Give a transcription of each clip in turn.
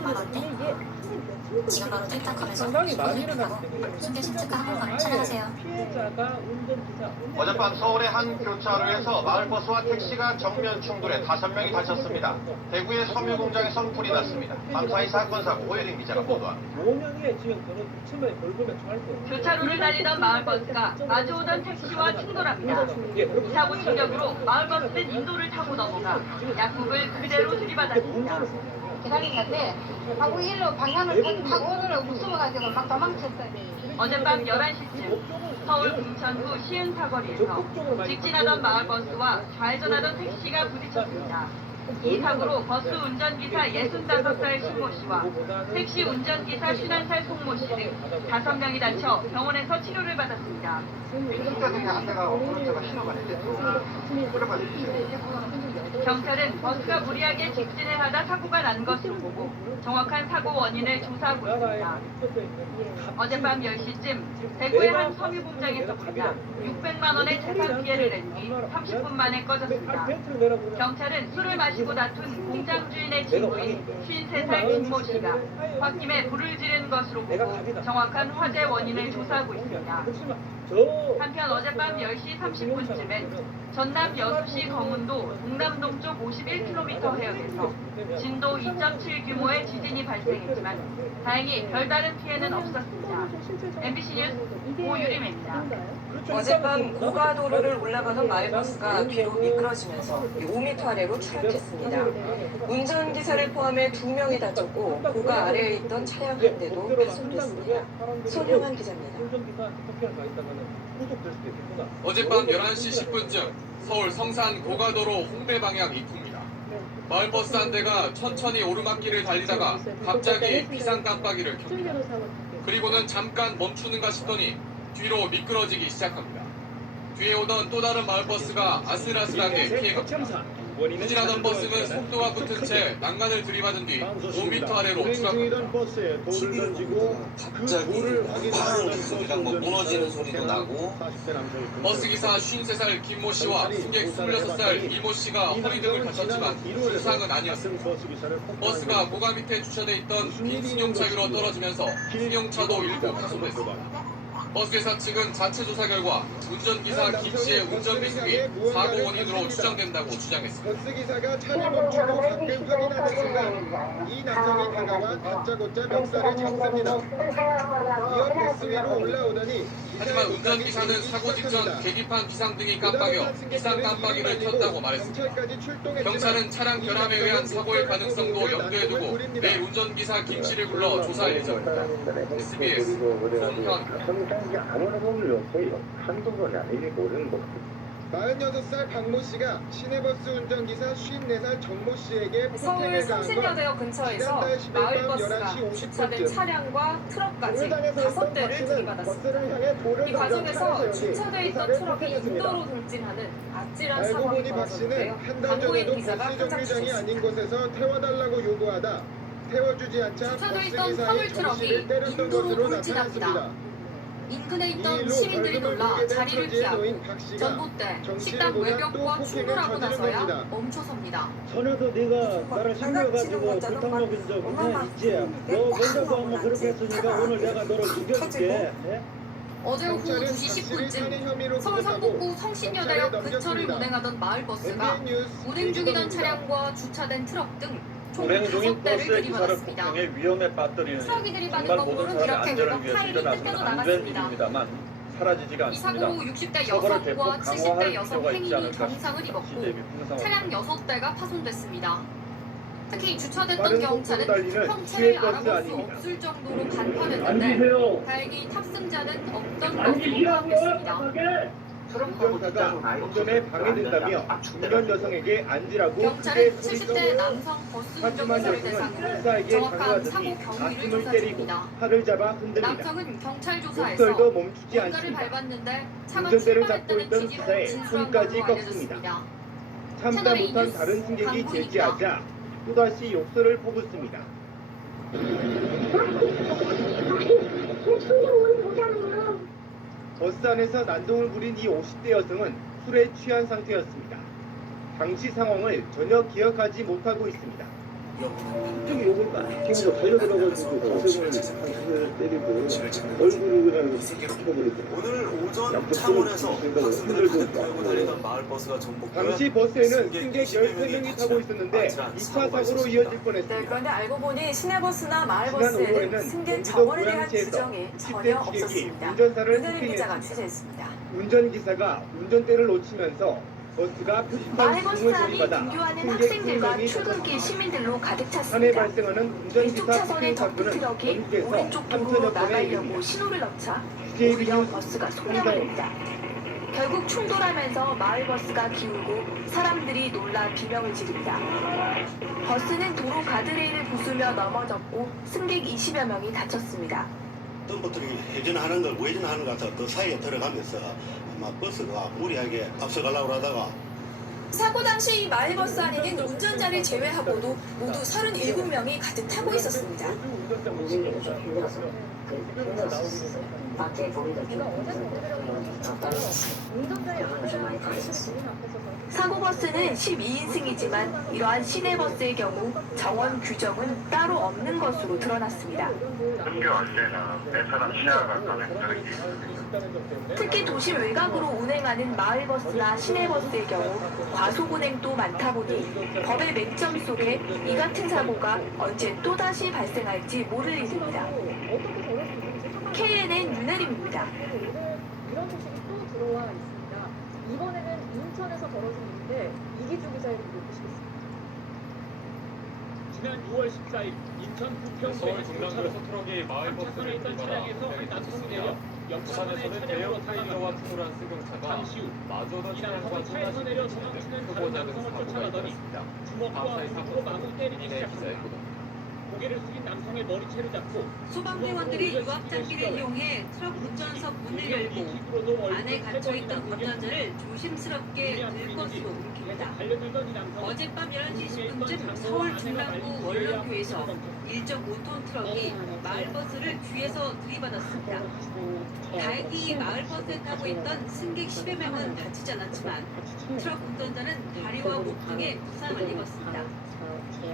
많은데 지금 바로 뚝딱하면서 이곳을 가고 순대집 특가 항공권을 찾아가세요. 어젯밤 서울의 한 교차로에서 마을버스와 택시가 정면 충돌해 5명이 다쳤습니다. 대구의 섬유공장에선 불이 났습니다. 밤사이 사건 사고 오혜린 기자가 보도합니다. 교차로를 달리던 마을버스가 마주오던 택시와 충돌합니다. 이 사고 충격으로 마을버스는 인도를 타고 넘어가 약국을 그대로 들이받았습니다. 기다리는데 하고 일로 방향을 타고 오느라 무서워가지고 막 도망쳤어요. 어젯밤 11시쯤 서울 금천구 시흥 사거리에서 직진하던 마을버스와 좌회전하던 택시가 부딪혔습니다. 이 사고로 버스 운전기사 65살 신모 씨와 택시 운전기사 50살 송모 씨 등 5명이 다쳐 병원에서 치료를 받았습니다. 승자들이 한 대가 오른쪽에 신호가 냈대 또 경찰은 버스가 무리하게 직진을 하다 사고가 난 것으로 보고 정확한 사고 원인을 조사하고 있습니다. 어젯밤 10시쯤 대구의 한 섬유공장에서 불과 600만 원의 재산 피해를 낸 뒤 30분 만에 꺼졌습니다. 경찰은 술을 마시고 다툰 공장 주인의 친구인 53살 김모 씨가 홧김에 불을 지른 것으로 보고 정확한 화재 원인을 조사하고 있습니다. 한편 어젯밤 10시 30분쯤엔 전남 여수시 검은도 동남동 쪽 51km 해역에서 진도 2.7 규모의 지진이 발생했지만 다행히 별다른 피해는 없었습니다. MBC 뉴스 오유림입니다. 어젯밤 고가도로를 올라가던 마을버스가 뒤로 미끄러지면서 5m 아래로 추락했습니다. 운전기사를 포함해 2명이 다쳤고 고가 아래에 있던 차량 한 대도 파손됐습니다. 손형환 기자입니다. 어젯밤 11시 10분쯤 서울 성산 고가도로 홍대 방향 입구입니다. 마을버스 한 대가 천천히 오르막길을 달리다가 갑자기 비상 깜빡이를 켭니다. 그리고는 잠깐 멈추는가 싶더니 뒤로 미끄러지기 시작합니다. 뒤에 오던 또 다른 마을버스가 아슬아슬하게 피해갑니다. 후진하던 버스는 속도가 붙은 채 난간을 들이받은 뒤 5m 아래로 추락합니다. 갑자기 꽝 소리가 무너지는 소리도 나고 버스기사 53살 김모 씨와 승객 26살 이모 씨가 허리 등을 다쳤지만 부상은 아니었습니다. 버스가 고가 밑에 주차돼 있던 빈 승용차위로 떨어지면서 승용차도 일부 파손됐습니다. 버스회사 측은 자체 조사 결과 운전기사 김 씨의 운전 미숙이 사고 원인으로 추정된다고 주장했습니다. 버스기사가 차를 멈추고 밖을 확인하는 순간 이 남성이 다가와 다짜고짜 멱살을 잡습니다. 이어 버스 위로 올라오더니 하지만 운전기사는 사고 직전 계기판 비상등이 깜빡여 비상 깜빡이를 켰다고 말했습니다. 경찰은 차량 결함에 의한 사고의 가능성도 염두에 두고 내일 운전기사 김 씨를 불러 조사할 예정입니다. SBS 송현 이게 아무나 보면 없어요. 한두 번이 아니고 오는 거. 46살 박모 씨가 시내버스 운전기사 54살 정모 씨에게 서울 폭행을 가한 건 성신여대역 근처에서 마을버스가 주차된 차량과 트럭까지 5대를 들이받았습니다. 이 과정에서 주차돼 있던 트럭이 인도로 돌진하는 아찔한 알고 상황이 보니 박 씨는 벌어졌는데요. 한 달 광고인 전에도 기자가 버스 정류장이 현장 아닌 곳에서 태워달라고 요구하다 태워주지 않자 주차돼 있던 버스기사의 정 화물트럭이 씨를 때렸던 인도로 것으로 돌진합니다. 나타났습니다. 인근에 이 있던 일로 시민들이 벌금을 놀라 물게 된 자리를 처지에 피하고 놓인 박 씨가 전봇대 정 씨를 식당 보자 또 외벽과 폭행을 충돌하고 저지른 나서야 겁니다. 멈춰섭니다. 전에도 네가 나를 챙겨가지고 불탕 먹인 적 있지? 너 먼저 하면 그렇게 했으니까 오늘 내가 너를 죽여줄게. 어제 오후 경찰은 2시 박 씨를 살인 10분쯤 혐의로 서울 구속하고 성북구 성신여대역 경찰에 근처를 넘겼습니다. 운행하던 마을버스가 MBN 뉴스 운행 중이던 이주범입니다. 차량과 주차된 트럭 등 총 운행 중인 5대를 버스의 기사를 들이받았습니다. 폭행해 위험에 빠뜨리는 트럭이 들이받은 정말 건물은 모든 사람의 이렇게 안전을 외벽 위해서 타일이 일어나는 뜯겨져 안전 나갔습니다. 일입니다만 사라지지가 이 않습니다. 사고로 60대 처벌을 대폭 여성과 70대 강화할 여성 필요가 있지 행인이 않을까 경상을 입었고 시대의 풍성함. 차량 6대가 파손됐습니다. 특히 주차됐던 빠른 경차는 속도로 달리는 형체를 시외버스 알아볼 수 아닙니다. 없을 정도로 간판했는데 앉으세요. 다행히 탑승자는 없던 것으로 파악됐습니다. 운전사가 운전에 방해된다며 중년 여성에게 앉으라고 크게 경찰은 소리 70대 쏘고 남성 버스 하지만 운전기사를 여성은 대상으로 기사에게 정확한 사고 강요하더니 경위를 가슴을 조사 때리고 중입니다. 팔을 잡아 흔듭니다. 남성은 경찰 조사에서 목덜도 멈추지 뭔가를 않습니다. 밟았는데 차가 운전대를 잡고 출발했다는 있던 취지로 기사의 진술한 손까지 걸로 꺾습니다. 알려졌습니다. 참다 채널A 못한 뉴스 다른 승객이 강구입니다. 제지하자 또다시 욕설을 퍼붓습니다. 버스 안에서 난동을 부린 이 50대 여성은 술에 취한 상태였습니다. 당시 상황을 전혀 기억하지 못하고 있습니다. 갑자기 욕을 막 지금도 달려들어가지고 가슴을 때리고 얼굴을 그냥 쳐버리고. 오늘 오전 창원에서 학생들을 가득 태우고 달리던 마을버스가 전복되어 당시 버스에는 승객 13명이 타고 있었는데 2차 사고로 이어질 네, 뻔했습니다. 그런데 알고 보니 시내버스나 지난 마을버스에는 5월에는 승객 경기도 정원에 대한 고양시에서 규정이 10대 전혀 취객이 없었습니다. 운전사를 윤혜림 기자가 폭행했습니다. 취재했습니다. 운전기사가 운전대를 놓치면서 버스가 표지판 마을버스 등을 안이 들이받아 등교하는 승객 학생들과 2명이 출근길 다쳤습니다. 시민들로 가득 산에 찼습니다. 발생하는 왼쪽 운전기사 차선의 폭행 덕후 사고는 트럭이 전국에서 오른쪽 도로로 3천여 건에 나가려고 이릅니다. 신호를 넣자 CJB 오히려 뉴스 버스가 속력을 냅니다. 결국 충돌하면서 마을버스가 기울고 사람들이 놀라 비명을 지릅니다. 버스는 도로 가드레일을 부수며 넘어졌고 승객 20여 명이 다쳤습니다. 어떤 것들이 회전하는 걸 외전하는 것 같아 그 사이에 들어가면서 아마 버스가 무리하게 앞서가려고 하다가 사고 당시 이 마을버스 안에는 운전자를 제외하고도 모두 37명이 가득 타고 있었습니다. 사고버스는 12인승이지만 이러한 시내버스의 경우 정원 규정은 따로 없는 것으로 드러났습니다. 등교할 때는 몇 사람 시야가 가능성이 특히 도심 외곽으로 운행하는 마을버스나 시내버스의 경우 과속 운행도 많다 보니 법의 맹점 속에 이 같은 사고가 언제 또다시 발생할지 모를 일입니다. KNN 윤혜림입니다. 이런 소식이 또 들어와 있습니다. 이번에는 인천에서 벌어진 일인데 이기주 기자에게 물어보시겠습니다. 지난 6월 14일 인천 부평 서울 중랑구에서 트럭이 마을버스를 있던 뒤받아 차량에서 한 남성인데요. 부산에서는 대형 타이거와 충돌한 승용차가 잠시 후 마저도 이 차량과 남성은 차에서 내려 충돌했는데 도망치는 다른 후보자는 남성을 사고가 쫓아가더니 있었습니다. 주먹과 밤사이 무릎으로 사고 마구 때리기 기자의 시작합니다. 보도. 고개를 숙인 남성의 머리채를 잡고 소방대원들이 유압 장비를 이용해 트럭 운전석 문을 열고 안에 갇혀있던 운전자를 조심스럽게 들것으로 옮깁니다. 어젯밤 11시 10분쯤 서울 중랑구 원룸교에서 1.5톤 트럭이 마을버스를 뒤에서 들이받았습니다. 다행히 마을버스에 타고 있던 승객 10여 명은 다치지 않았지만 트럭 운전자는 다리와 목 등에 부상을 입었습니다.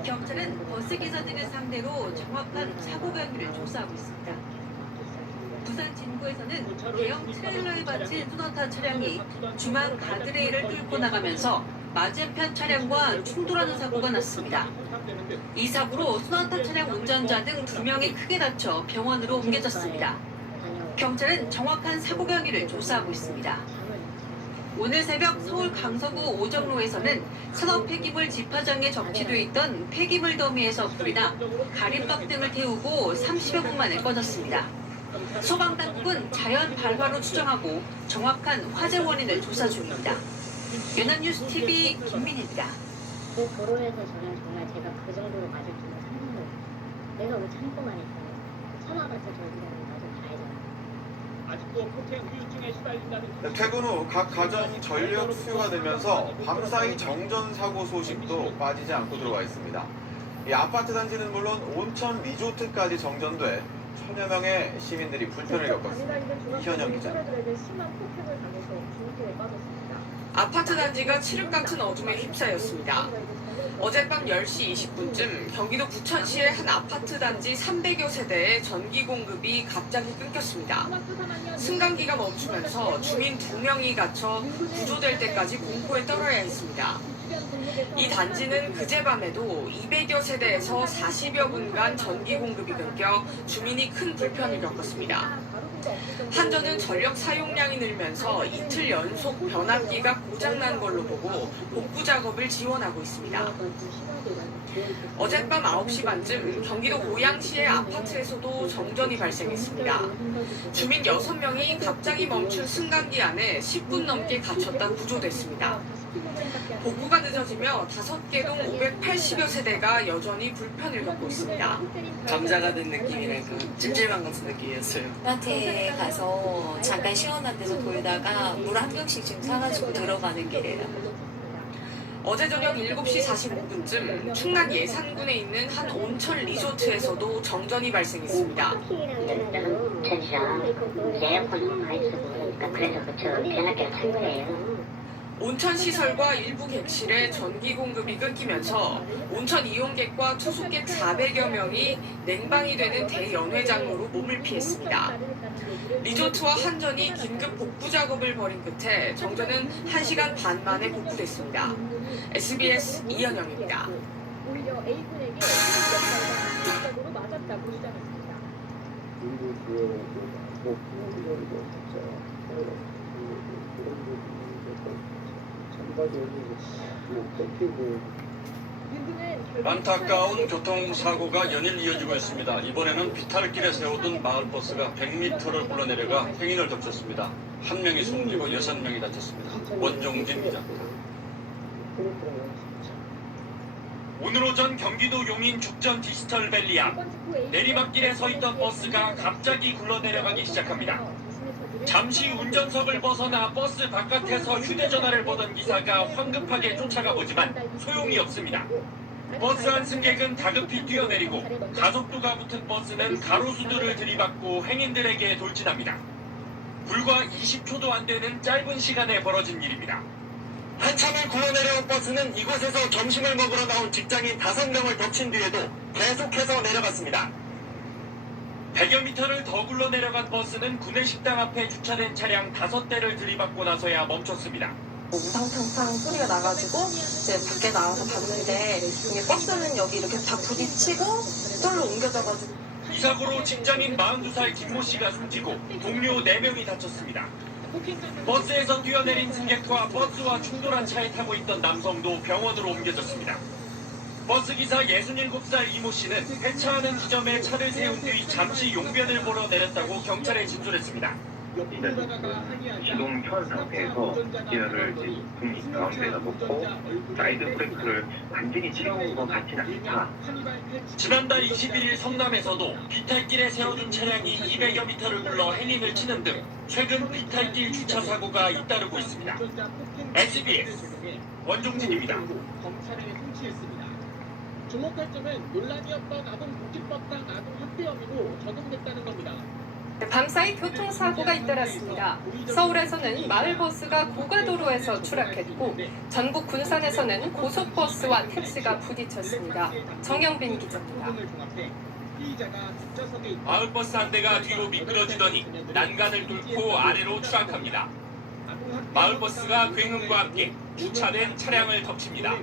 경찰은 버스 기사들을 상대로 정확한 사고 경위를 조사하고 있습니다. 부산 진구에서는 대형 트레일러에 받친 소나타 차량이 중앙 가드레일을 뚫고 나가면서 맞은편 차량과 충돌하는 사고가 났습니다. 이 사고로 소나타 차량 운전자 등 2명이 크게 다쳐 병원으로 옮겨졌습니다. 경찰은 정확한 사고 경위를 조사하고 있습니다. 오늘 새벽 서울 강서구 오정로에서는 산업 폐기물 집화장에 적치돼 있던 폐기물 더미에서 불이 나 가림막 등을 태우고 30여 분 만에 꺼졌습니다. 소방당국은 자연 발화로 추정하고 정확한 화재 원인을 조사 중입니다. 연합뉴스 TV 김민희입니다. 그 도로에서 저는 정말 제가 그 정도로 맞을 줄은 상상도 내가 왜 참고만 했어요. 참아봤자 저기라는 나도 봐야잖아. 아직도 폭행 후유증에 시달린다는 퇴근 후 각 가정이 전력 수요가 되면서 밤사이 정전 사고 소식도 빠지지 않고 들어와 있습니다. 이 아파트 단지는 물론 온천 리조트까지 정전돼 천여 명의 시민들이 불편을 겪었습니다. 이현영 기자. 아파트 단지가 칠흑 같은 어둠에 휩싸였습니다. 어젯밤 10시 20분쯤 경기도 부천시의 한 아파트 단지 300여 세대의 전기 공급이 갑자기 끊겼습니다. 승강기가 멈추면서 주민 2명이 갇혀 구조될 때까지 공포에 떨어야 했습니다. 이 단지는 그제밤에도 200여 세대에서 40여 분간 전기 공급이 끊겨 주민이 큰 불편을 겪었습니다. 한전은 전력 사용량이 늘면서 이틀 연속 변압기가 고장난 걸로 보고 복구 작업을 지원하고 있습니다. 어젯밤 9시 반쯤 경기도 고양시의 아파트에서도 정전이 발생했습니다. 주민 6명이 갑자기 멈춘 승강기 안에 10분 넘게 갇혔다 구조됐습니다. 복구가 늦어지며 5개 동 580여 세대가 여전히 불편을 겪고 있습니다. 감자가 된 느낌이랄까 찜질방 같은 느낌이었어요. 마트에 가서 잠깐 시원한 데서 돌다가 물 한 병씩 지금 사가지고 들어가는 길이에요. 어제 저녁 7시 45분쯤 충남 예산군에 있는 한 온천 리조트에서도 정전이 발생했습니다. 온천이랑 에어컨 가 있어 보니까 그래서 그쵸 변압기가 찬 거예요. 온천 시설과 일부 객실에 전기 공급이 끊기면서 온천 이용객과 투숙객 400여 명이 냉방이 되는 대연회장로로 몸을 피했습니다. 리조트와 한전이 긴급 복구 작업을 벌인 끝에 정전은 1시간 반 만에 복구됐습니다. SBS 이현영입니다. 오히려 A군에게 공격적으로 맞았다고 주장했습니다. 안타까운 교통사고가 연일 이어지고 있습니다. 이번에는 비탈길에 세우던 마을버스가 100m를 굴러내려가 행인을 덮쳤습니다. 한 명이 숨지고 6명이 다쳤습니다. 원종진 기자입니다. 오늘 오전 경기도 용인 죽전 디지털밸리 앞 내리막길에 서 있던 버스가 갑자기 굴러내려가기 시작합니다. 잠시 운전석을 벗어나 버스 바깥에서 휴대전화를 보던 기사가 황급하게 쫓아가 보지만 소용이 없습니다. 버스 안 승객은 다급히 뛰어내리고 가속도가 붙은 버스는 가로수들을 들이받고 행인들에게 돌진합니다. 불과 20초도 안 되는 짧은 시간에 벌어진 일입니다. 한참을 굴러내려온 버스는 이곳에서 점심을 먹으러 나온 직장인 5명을 덮친 뒤에도 계속해서 내려갔습니다. 100여 미터를 더 굴러 내려간 버스는 구내식당 앞에 주차된 차량 5대를 들이받고 나서야 멈췄습니다. 우상탕탕 소리가 나가지고 이제 밖에 나와서 봤는데 버스는 여기 이렇게 다 부딪히고 똘로 옮겨져가지고. 이 사고로 직장인 42살 김모 씨가 숨지고 동료 4명이 다쳤습니다. 버스에서 뛰어내린 승객과 버스와 충돌한 차에 타고 있던 남성도 병원으로 옮겨졌습니다. 버스기사 67살 이모 씨는 폐차하는 지점에 차를 세운 뒤 잠시 용변을 보러 내렸다고 경찰에 진술했습니다. 시동 켠 상태에서 기어를 등 가운데다 놓고 사이드 브레이크를 완전히 채운 것 같진 않다. 지난달 21일 성남에서도 비탈길에 세워둔 차량이 200여 미터를 굴러 행인을 치는 등 최근 비탈길 주차 사고가 잇따르고 있습니다. SBS 원종진입니다. 주목할 점은 논란이었던 아동복지법상 아동학대 혐의도 적용됐다는 겁니다. 밤사이 교통사고가 잇따랐습니다. 서울에서는 마을버스가 고가도로에서 추락했고 전북 군산에서는 고속버스와 택시가 부딪혔습니다. 정영빈 기자입니다. 마을버스 한 대가 뒤로 미끄러지더니 난간을 뚫고 아래로 추락합니다. 마을버스가 굉음과 함께 주차된 차량을 덮칩니다.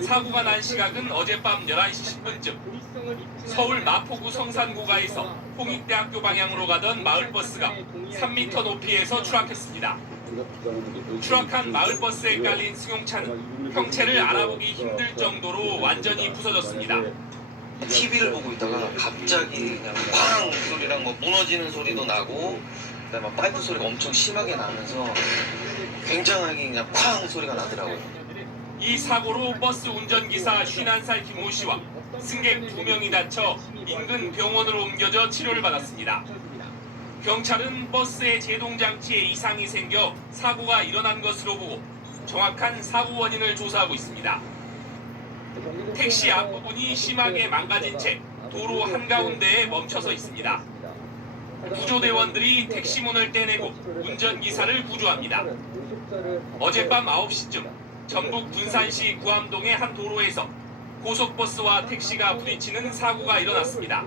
사고가 난 시각은 어젯밤 11시 10분쯤 서울 마포구 성산고가에서 홍익대학교 방향으로 가던 마을버스가 3m 높이에서 추락했습니다. 추락한 마을버스에 깔린 승용차는 형체를 알아보기 힘들 정도로 완전히 부서졌습니다. TV를 보고 있다가 갑자기 그냥 쾅 소리랑 뭐 무너지는 소리도 나고 그다음에 막 파이프 소리가 엄청 심하게 나면서 굉장하게 그냥 쾅 소리가 나더라고요. 이 사고로 버스 운전기사 51살 김모 씨와 승객 2명이 다쳐 인근 병원으로 옮겨져 치료를 받았습니다. 경찰은 버스의 제동장치에 이상이 생겨 사고가 일어난 것으로 보고 정확한 사고 원인을 조사하고 있습니다. 택시 앞부분이 심하게 망가진 채 도로 한가운데에 멈춰서 있습니다. 구조대원들이 택시 문을 떼내고 운전기사를 구조합니다. 어젯밤 9시쯤 전북 군산시 구암동의 한 도로에서 고속버스와 택시가 부딪히는 사고가 일어났습니다.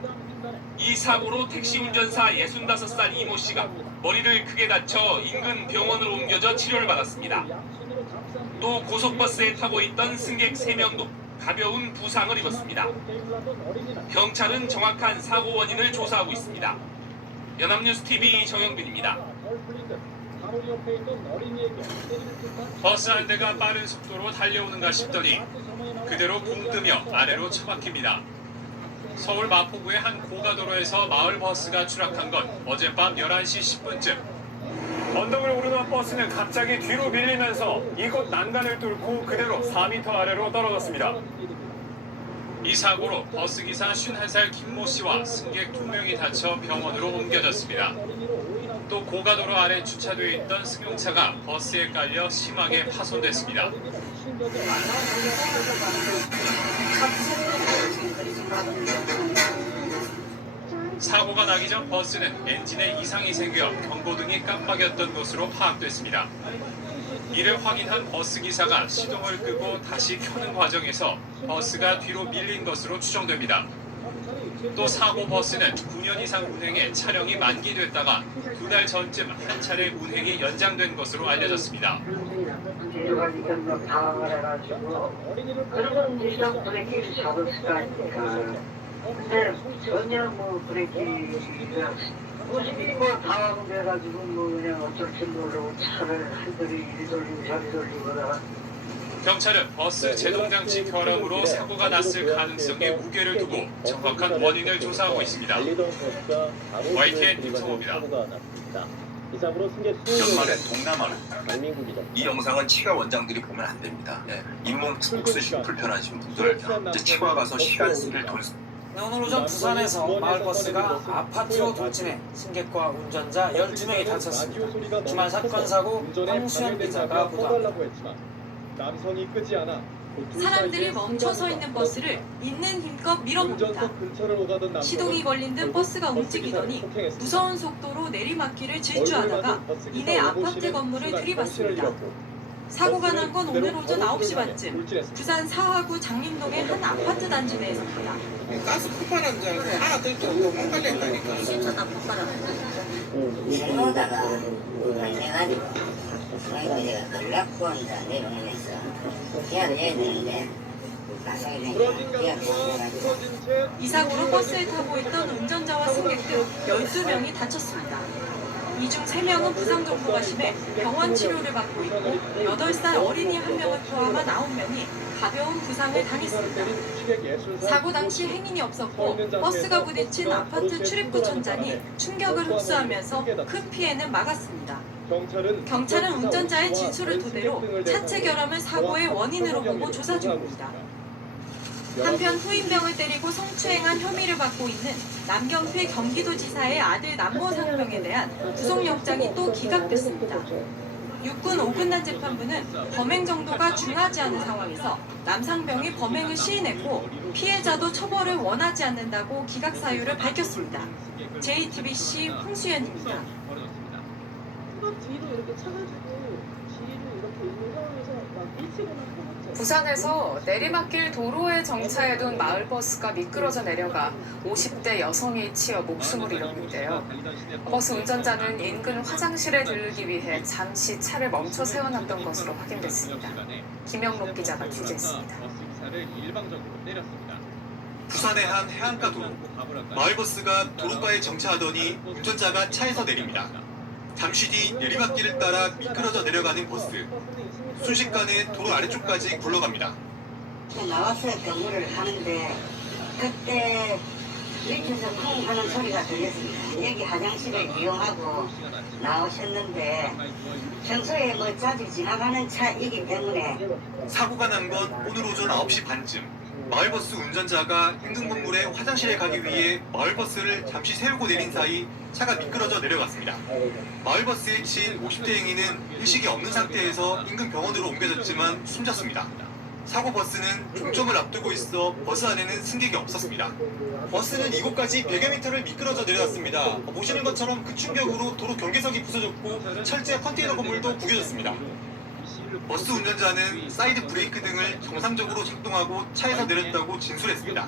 이 사고로 택시 운전사 65살 이모 씨가 머리를 크게 다쳐 인근 병원으로 옮겨져 치료를 받았습니다. 또 고속버스에 타고 있던 승객 3명도 가벼운 부상을 입었습니다. 경찰은 정확한 사고 원인을 조사하고 있습니다. 연합뉴스TV 정영빈입니다. 버스 한 대가 빠른 속도로 달려오는가 싶더니 그대로 붕뜨며 아래로 처박힙니다. 서울 마포구의 한 고가도로에서 마을버스가 추락한 건 어젯밤 11시 10분쯤. 언덕을 오르던 버스는 갑자기 뒤로 밀리면서 이곳 난간을 뚫고 그대로 4m 아래로 떨어졌습니다. 이 사고로 버스기사 51살 김모 씨와 승객 2명이 다쳐 병원으로 옮겨졌습니다. 또 고가도로 아래 주차되어 있던 승용차가 버스에 깔려 심하게 파손됐습니다. 사고가 나기 전 버스는 엔진에 이상이 생겨 경고등이 깜빡였던 것으로 파악됐습니다. 이를 확인한 버스 기사가 시동을 끄고 다시 켜는 과정에서 버스가 뒤로 밀린 것으로 추정됩니다. 또 사고 버스는 9년 이상 운행해 차량이 만기됐다가 2달 전쯤 한 차례 운행이 연장된 것으로 알려졌습니다. 뒤집어지면 당황을 해가지고 그러면 일단 브레이크를 잡았으니까 근데 전혀 뭐 브레이크가 뭐 당황돼가지고 뭐 그냥 어쩔 줄 모르고 차를 한들이 이리 돌리고 저리 돌리고 경찰은 버스 제동장치 결함으로 사고가 났을 가능성에 무게를 두고 정확한 원인을 조사하고 있습니다. YTN 김성호입니다. 연말에 동남아는 이 영상은 치과 원장들이 보면 안 됩니다. 잇몸 푹 쓰시고 불편하신 분들 이제 치과 가서 시간 쓰기를 돈 오늘 오전 부산에서 마을버스가 아파트로 돌진해 승객과 운전자 12명이 다쳤습니다. 주말 사건 사고 황수현 기자가 보도합니다. 남성이 끄지 않아 사람들이 멈춰서 있는 버스를 있는 힘껏 밀어봅니다. 시동이 걸린 듯 버스가 움직이더니 무서운 속도로 내리막길을 질주하다가 이내 아파트 건물을 들이받습니다. 사고가 난 건 오늘 오전 9시 반쯤 부산 사하구 장림동의 한 아파트 단지 내에서입니다. 가스 폭발한 줄 알고 알아들 정도 못 갈렸다니까. 진짜 다 폭발하는 잘못하다가 해가지고 그리고 이제 걸락고 이제 내려오면서 기아를 해야 되는데 이 사고로 버스에 타고 있던 운전자와 승객 등 12명이 다쳤습니다. 이 중 3명은 부상 정도가 심해 병원 치료를 받고 있고 8살 어린이 1명을 포함한 9명이 가벼운 부상을 당했습니다. 사고 당시 행인이 없었고 버스가 부딪힌 아파트 출입구 천장이 충격을 흡수하면서 큰 피해는 막았습니다. 경찰은 운전자의 진술을 토대로 차체 결함을 사고의 원인으로 보고 조사 중입니다. 한편 후임병을 때리고 성추행한 혐의를 받고 있는 남경필 경기도지사의 아들 남모상병에 대한 구속영장이 또 기각됐습니다. 육군 5군단 재판부는 범행 정도가 중하지 않은 상황에서 남상병이 범행을 시인했고 피해자도 처벌을 원하지 않는다고 기각 사유를 밝혔습니다. JTBC 홍수연입니다. 뒤로 이렇게 차가지고 뒤로 이렇게 있는 상황에서 막 미치거나 부산에서 내리막길 도로에 정차해둔 마을버스가 미끄러져 내려가 50대 여성이 치여 목숨을 잃었는데요. 버스 운전자는 인근 화장실에 들르기 위해 잠시 차를 멈춰 세워놨던 것으로 확인됐습니다. 김영록 기자가 취재했습니다. 부산의 한 해안가 도로 마을버스가 도로가에 정차하더니 운전자가 차에서 내립니다. 잠시 뒤 내리막길을 따라 미끄러져 내려가는 버스. 순식간에 도로 아래쪽까지 굴러갑니다. 나와서 경고를 하는데 그때 밑에서 쿵 하는 소리가 들렸습니다. 여기 화장실을 이용하고 나오셨는데 평소에 뭐 자주 지나가는 차이기 때문에 사고가 난 건 오늘 오전 9시 반쯤. 마을버스 운전자가 인근 건물에 화장실에 가기 위해 마을버스를 잠시 세우고 내린 사이 차가 미끄러져 내려갔습니다. 마을버스에 친 50대 행인은 의식이 없는 상태에서 인근 병원으로 옮겨졌지만 숨졌습니다. 사고 버스는 종점을 앞두고 있어 버스 안에는 승객이 없었습니다. 버스는 이곳까지 100여 미터를 미끄러져 내려갔습니다. 보시는 것처럼 그 충격으로 도로 경계석이 부서졌고 철제 컨테이너 건물도 구겨졌습니다. 버스 운전자는 사이드 브레이크 등을 정상적으로 작동하고 차에서 내렸다고 진술했습니다.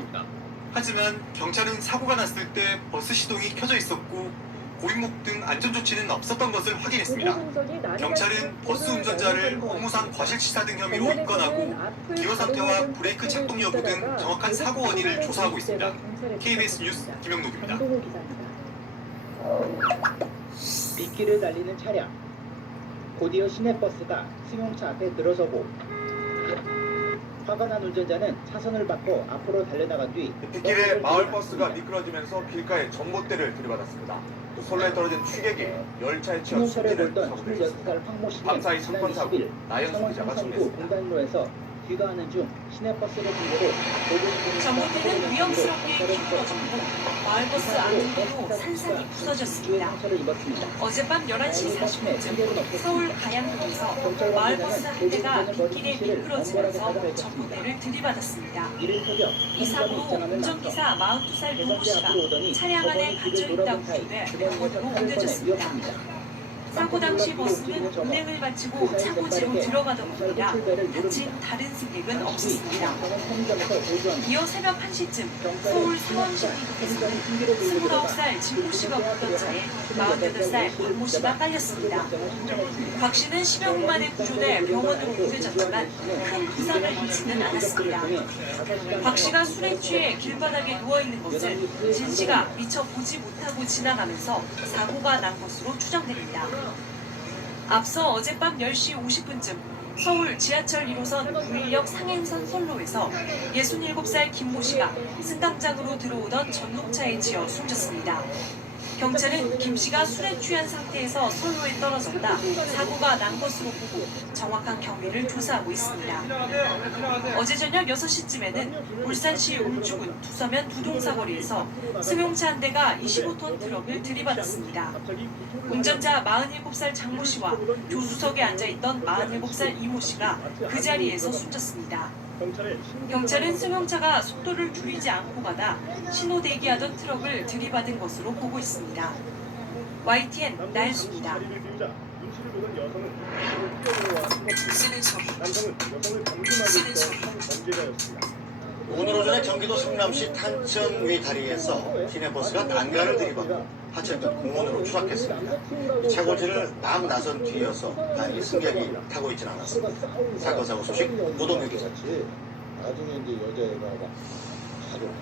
하지만 경찰은 사고가 났을 때 버스 시동이 켜져 있었고 고인목 등 안전조치는 없었던 것을 확인했습니다. 경찰은 버스 운전자를 업무상 과실치사 등 혐의로 입건하고 기어 상태와 브레이크 작동 여부 등 정확한 사고 원인을 조사하고 있습니다. KBS 뉴스 김영록입니다. 빗길을 달리는 차량. 곧이어 시내버스가 승용차 앞에 들어서고 화가 난 운전자는 차선을 바꿔 앞으로 달려나간 뒤 빗길에 마을버스가 미끄러지면서 길가에 전봇대를 들이받았습니다. 또 선로에 떨어진 취객이 열차에 치여 숨지는 사고도 있었습니다. 밤사이 사건 사고 나연수 기자가 전했습니다. 공단로에서 귀가하는 중 시내버스를 빙고로 전봇대는 위험스럽게 미끄러졌고 마을버스 안쪽으로 산산이 부서졌습니다. 어젯밤 11시 40분쯤 서울 가양동에서 마을버스 한 대가 빗길에 미끄러지면서 전봇대를 들이받았습니다. 이 사고로 운전기사 42살 노모 씨가 차량 안에 갇혀있다고 주돼 병원으로 옮겨졌습니다. 사고 당시 버스는 운행을 마치고 차고지로 들어가던 겁니다. 다친 다른 승객은 없었습니다. 이어 새벽 1시쯤 서울 상원시민국에서는 29살 진모 씨가 탔던 차에 48살 박모 씨가 깔렸습니다. 박 씨는 10여 분 만에 구조돼 병원으로 옮겨졌지만 큰 부상을 입지는 않았습니다. 박 씨가 술에 취해 길바닥에 누워있는 것을 진 씨가 미처 보지 못하고 지나가면서 사고가 난 것으로 추정됩니다. 앞서 어젯밤 10시 50분쯤 서울 지하철 1호선 구의역 상행선 선로에서 67살 김모 씨가 승강장으로 들어오던 전동차에 치여 숨졌습니다. 경찰은 김 씨가 술에 취한 상태에서 선로에 떨어졌다 사고가 난 것으로 보고 정확한 경위를 조사하고 있습니다. 어제 저녁 6시쯤에는 울산시 울주군 두서면 두동사거리에서 승용차 한 대가 25톤 트럭을 들이받았습니다. 운전자 47살 장모 씨와 조수석에 앉아있던 47살 이모 씨가 그 자리에서 숨졌습니다. 경찰은 승용차가 속도를 줄이지 않고 가다 신호 대기하던 트럭을 들이받은 것으로 보고 있습니다. YTN 나연수입니다. 오늘 오전에 경기도 성남시 탄천 위 다리에서 시내버스가 난간을 들이받고 하천변 공원으로 추락했습니다. 차고지를 막 나선 뒤이어서 다행히 승객이 타고 있지는 않았습니다. 사건 사고 소식 노동규 기자. 나중에 이제 여자애가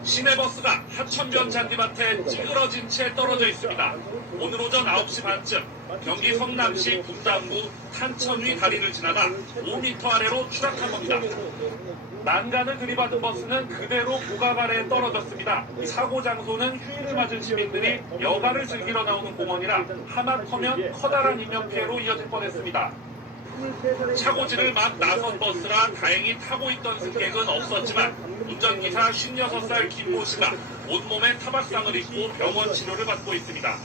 시내버스가 하천변 잔디밭에 찌그러진 채 떨어져 있습니다. 오늘 오전 9시 반쯤 경기 성남시 분당구 탄천위 다리를 지나다 5m 아래로 추락한 겁니다. 난간을 들이받은 버스는 그대로 고가 아래에 떨어졌습니다. 사고 장소는 휴일을 맞은 시민들이 여가를 즐기러 나오는 공원이라 하마터면 커다란 인명피해로 이어질 뻔했습니다. 차고지를 막 나선 버스라 다행히 타고 있던 승객은 없었지만 운전기사 56살 김모 씨가 온몸에 타박상을 입고 병원 치료를 받고 있습니다.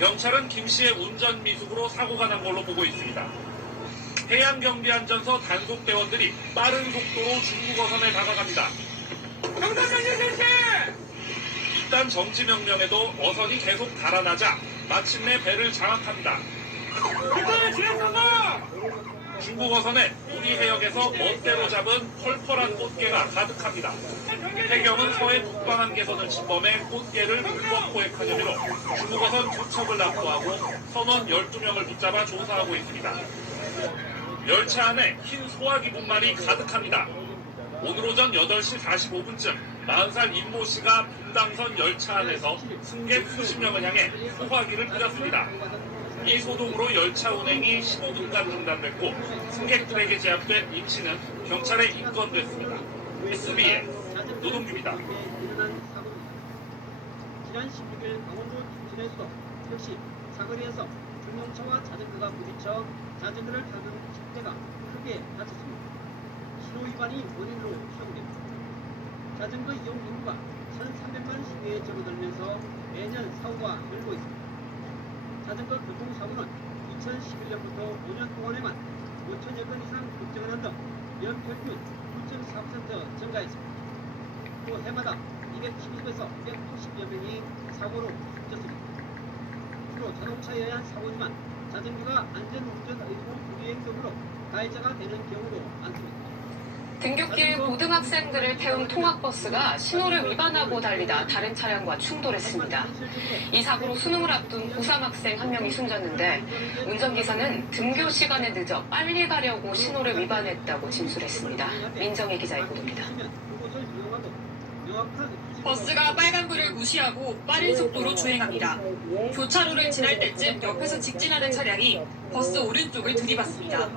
경찰은 김 씨의 운전 미숙으로 사고가 난 걸로 보고 있습니다. 해양경비안전서 단속대원들이 빠른 속도로 중국어선에 다가갑니다. 경찰명령 실시! 일단 정지명령에도 어선이 계속 달아나자 마침내 배를 장악합니다. 중국어선에 우리 해역에서 멋대로 잡은 펄펄한 꽃게가 가득합니다. 해경은 서해 북방한계선을 침범해 꽃게를 불법 포획한 혐의로 중국어선 2척을 납부하고 선원 12명을 붙잡아 조사하고 있습니다. 열차 안에 흰 소화기 분말이 가득합니다. 오늘 오전 8시 45분쯤 40살 임모 씨가 분당선 열차 안에서 승객 수십 명을 향해 소화기를 뿌렸습니다. 이 소동으로 열차 운행이 15분간 중단됐고 승객들에게 제압된 임 씨는 경찰에 입건됐습니다. SBS 노동규입니다. 지난 16일 강원도 김진에서 역시 사거리에서 중형차와 자전거가 부딪혀 자전거를 타는 10대가 크게 다쳤습니다. 신호 위반이 원인으로 추정됩니다. 자전거 이용 인구가 1,300만 시내에 접어들면서 매년 사고가 늘고 있습니다. 자전거 교통사고는 2011년부터 5년 동안에만 5천여 건 이상 급증을 한 등 연평균 9.4% 증가했습니다. 또 해마다 270에서 280여 명이 사고로 숨졌습니다. 주로 자동차에 의한 사고지만 자전거가 안전운전 의무 불이행 등으로 가해자가 되는 경우도 많습니다. 등굣길 고등학생들을 태운 통학버스가 신호를 위반하고 달리다 다른 차량과 충돌했습니다. 이 사고로 수능을 앞둔 고3 학생 한 명이 숨졌는데 운전기사는 등교 시간에 늦어 빨리 가려고 신호를 위반했다고 진술했습니다. 민정희 기자의 보도입니다. 버스가 빨간불을 무시하고 빠른 속도로 주행합니다. 교차로를 지날 때쯤 옆에서 직진하는 차량이 버스 오른쪽을 들이받습니다.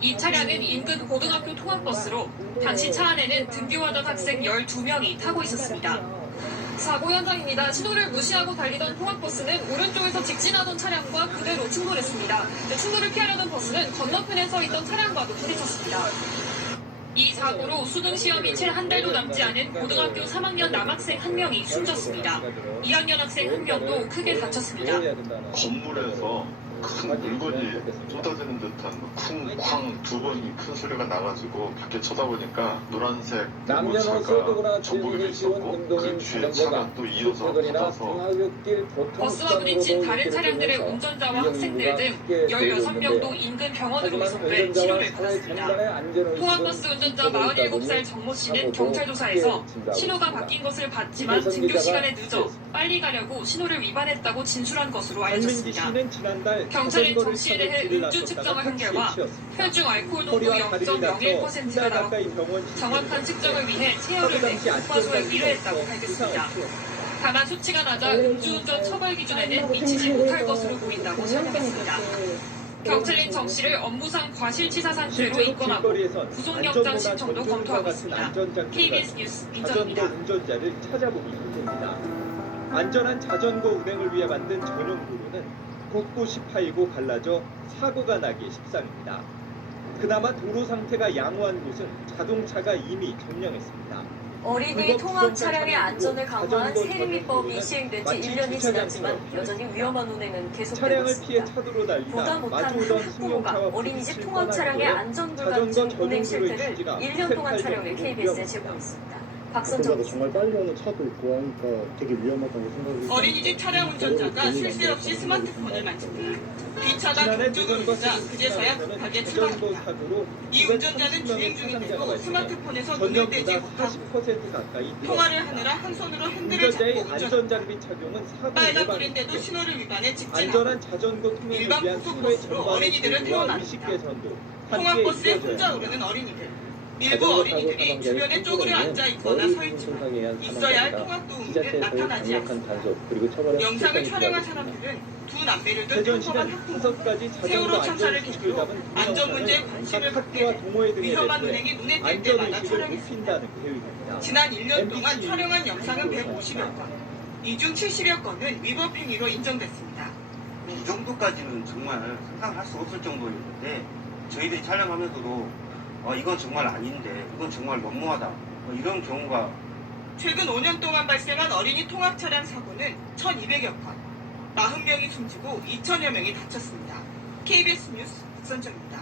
이 차량은 인근 고등학교 통학버스로 당시 차 안에는 등교하던 학생 12명이 타고 있었습니다. 사고 현장입니다. 신호를 무시하고 달리던 통학버스는 오른쪽에서 직진하던 차량과 그대로 충돌했습니다. 충돌을 피하려던 버스는 건너편에 서 있던 차량과도 부딪혔습니다. 이 사고로 수능 시험이 채 한 달도 남지 않은 고등학교 3학년 남학생 한 명이 숨졌습니다. 2학년 학생 한 명도 크게 다쳤습니다. 건물에서 큰 물건이 쏟아지는 듯한 쿵쾅 두 번이 큰 소리가 나가지고 밖에 쳐다보니까 노란색 대모차가 전복이 돼 있었고 그 뒤에 차가 또 이어서 붙어서 버스와 부딪힌 다른 차량들의 운전자와 학생들 등 16명도 인근 병원으로 이송돼 치료를 받았습니다. 통학버스 운전자 47살 정모 씨는 경찰 조사에서 신호가 바뀐 것을 봤지만 등교 시간에 늦어 빨리 가려고 신호를 위반했다고 진술한 것으로 알려졌습니다. 경찰은 정 씨에 대해 음주 측정을 한 결과 혈중 알코올 농도 0.01%가 나왔고 정확한 측정을 위해 체열을 내 국과수에 의뢰했다고 밝혔습니다. 다만 수치가 낮아 음주운전 처벌 기준에는 미치지 못할 것으로 보인다고 설명했습니다. 경찰은 정 씨를 업무상 과실치사 상태로 입건하고 구속영장 신청도 검토하고 있습니다. KBS 뉴스 민정입니다. 자전거 운전자를 찾아보기 힘듭니다. 안전한 자전거 운행을 위해 만든 전용 도로는 곳곳이 파이고 갈라져 사고가 나기 십상입니다. 그나마 도로 상태가 양호한 곳은 자동차가 이미 점령했습니다. 어린이 통학 차량의 안전을 강화한 세리미법이 시행된 지 1년이 지났지만 여전히 위험한 운행은 계속되고 있습니다. 보다 못한 학부모가 어린이집 통학 차량의 안전불감증 운행 실태를 1년 동안 촬영해 KBS에 제공했습니다. 박선정 정말 빨리 오는 차도 있고 하니까 되게 위험하다고 생각이 어린이집 차량 운전자가 쉴 새 없이 스마트폰을 만집니다. 뒷차가 경적을 울리자 그제서야 급하게 추락합니다. 이 운전자는 주행 중인데도 스마트폰에서 눈을 떼지 못하고 통화를 하느라 한 손으로 핸들을 잡고 운전합니다. 빨간불인데도 신호를 위반해 직진하고 일반 고속버스로 어린이들을 태워납니다. 통학버스에 혼자 오르는 어린이들. 일부 어린이들이 주변에 쪼그려 앉아있거나 서있지만 있어야 할 통학도우미는 나타나지 않습니다. 영상을 촬영한 사람들은 두 남매를 둔 평범한 학부모, 세월호 참사를 계기로 안전문제에 관심을 갖게 위험한 운행이 눈에 띌 때마다 촬영했습니다. 지난 1년 동안 촬영한 영상은 150여 건, 이 중 70여 건은 위법 행위로 인정됐습니다. 이 정도까지는 정말 상상할 수 없을 정도였는데 저희들이 촬영하면서도 이건 정말 아닌데, 이건 정말 너무하다. 이런 경우가 최근 5년 동안 발생한 어린이 통학 차량 사고는 1,200여 건, 40명이 숨지고 2,000여 명이 다쳤습니다. KBS 뉴스 박선정입니다.